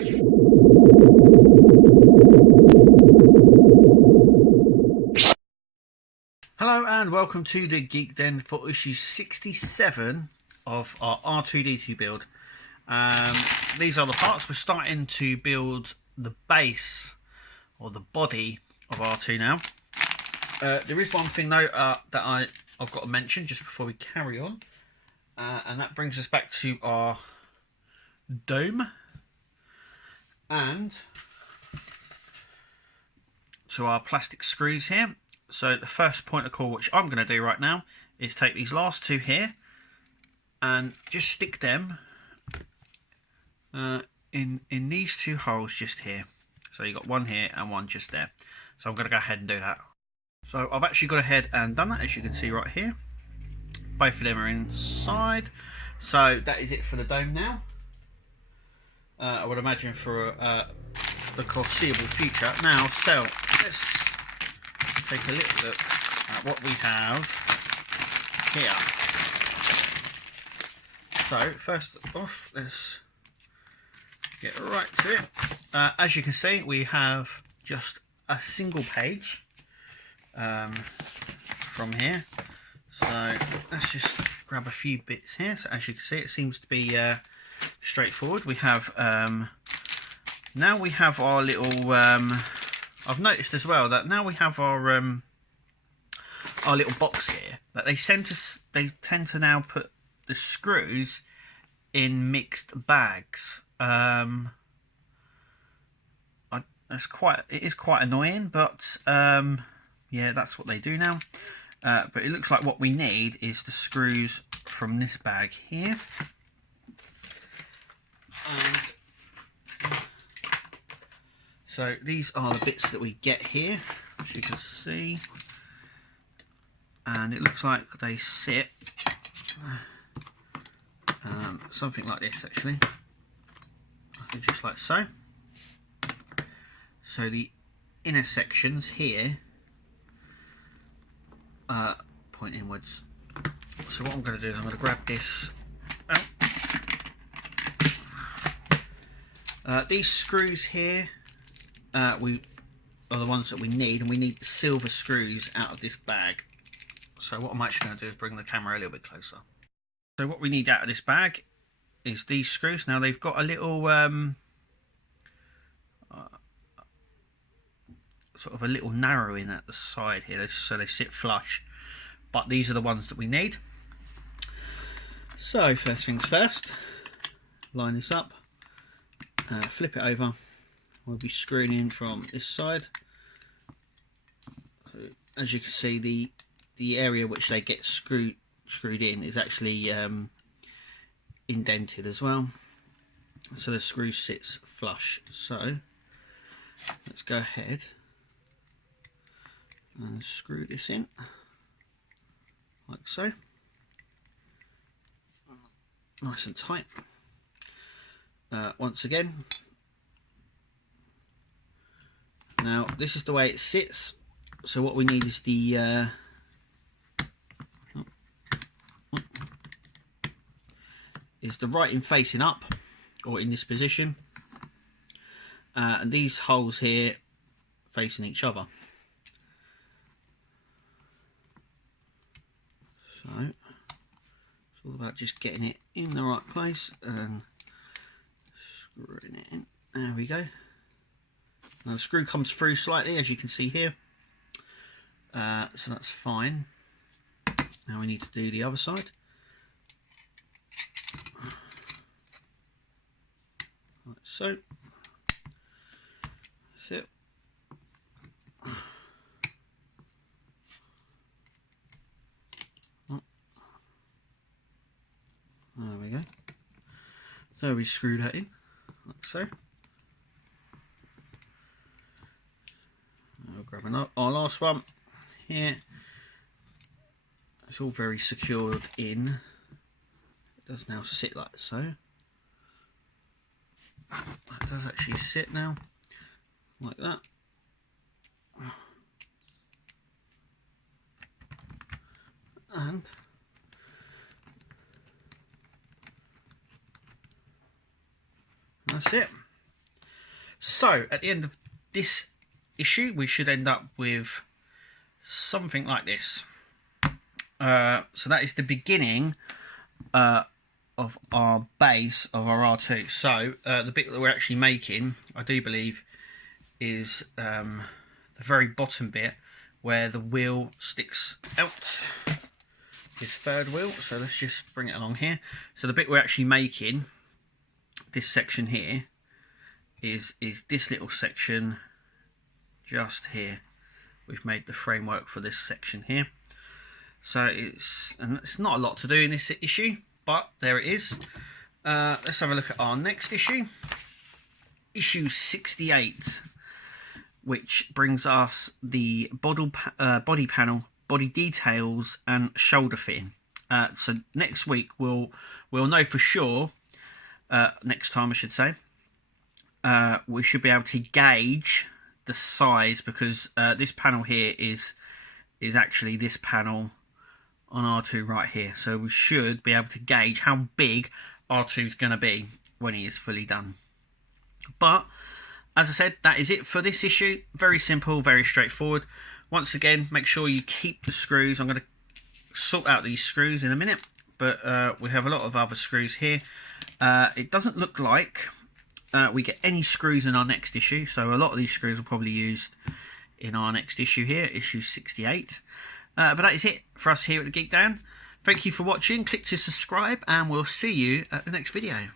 Hello and welcome to the Geek Den for issue 67 of our R2D2 build. These are the parts. We're starting to build the base or the body of R2 now. There is one thing though that I've got to mention just before we carry on, and that brings us back to our dome and to our plastic screws here. So the first point of call, which I'm going to do right now, is take these last two here and just stick them in these two holes just here. So you've got one here and one just there. So I'm going to go ahead and do that. So I've actually gone ahead and done that, as you can see right here. Both of them are inside. So that is it for the dome now. I would imagine for the foreseeable future. Now, so let's take a little look at what we have here. So first off, let's get right to it. As you can see, we have just a single page from here. So let's just grab a few bits here. So as you can see, it seems to be straightforward. We have now we have our little I've noticed as well that now we have our little box here, that they tend to now put the screws in mixed bags. It is quite annoying, but yeah, that's what they do now. But it looks like what we need is the screws from this bag here. And so these are the bits that we get here, as you can see, and it looks like they sit something like this actually, just like so. So the inner sections here point inwards. So what I'm going to do is I'm going to grab this out. These screws here we are the ones that we need, and we need the silver screws out of this bag. So what I'm actually going to do is bring the camera a little bit closer. So what we need out of this bag is these screws. Now they've got a little sort of a little narrowing at the side here, so they sit flush, but these are the ones that we need. So first things first, line this up, flip it over. We'll be screwing in from this side. So, as you can see, the area which they get screwed in is actually indented as well, so the screw sits flush. So let's go ahead and screw this in like so, nice and tight. Once again, now this is the way it sits. So what we need is the writing facing up, or in this position, and these holes here facing each other. So it's all about just getting it in the right place and screwing it in. There we go. Now the screw comes through slightly, as you can see here, so that's fine. Now we need to do the other side. Like so. That's it. There we go. So we screw that in, like so. I'll grab our last one here. It's all very secured in. It does now sit like so. That does actually sit now, like that. And that's it. So at the end of this issue, we should end up with something like this. So that is the beginning of our base of our R2. So the bit that we're actually making, I do believe, is the very bottom bit where the wheel sticks out, this third wheel. So let's just bring it along here. So the bit we're actually making, this section here, is this little section just here. We've made the framework for this section here. So it's not a lot to do in this issue, but there it is. Let's have a look at our next issue, issue 68, which brings us the body panel, body details, and shoulder fitting. So next week we'll know for sure. Next time I should say, we should be able to gauge the size, because this panel here is actually this panel on R2 right here. So we should be able to gauge how big R2 is going to be when he is fully done. But as I said, that is it for this issue. Very simple, very straightforward. Once again, make sure you keep the screws. I'm going to sort out these screws in a minute, but we have a lot of other screws here. It doesn't look like we get any screws in our next issue, so a lot of these screws will probably be used in our next issue here, issue 68. But that is it for us here at the Geek Dan. Thank you for watching. Click to subscribe, and we'll see you at the next video.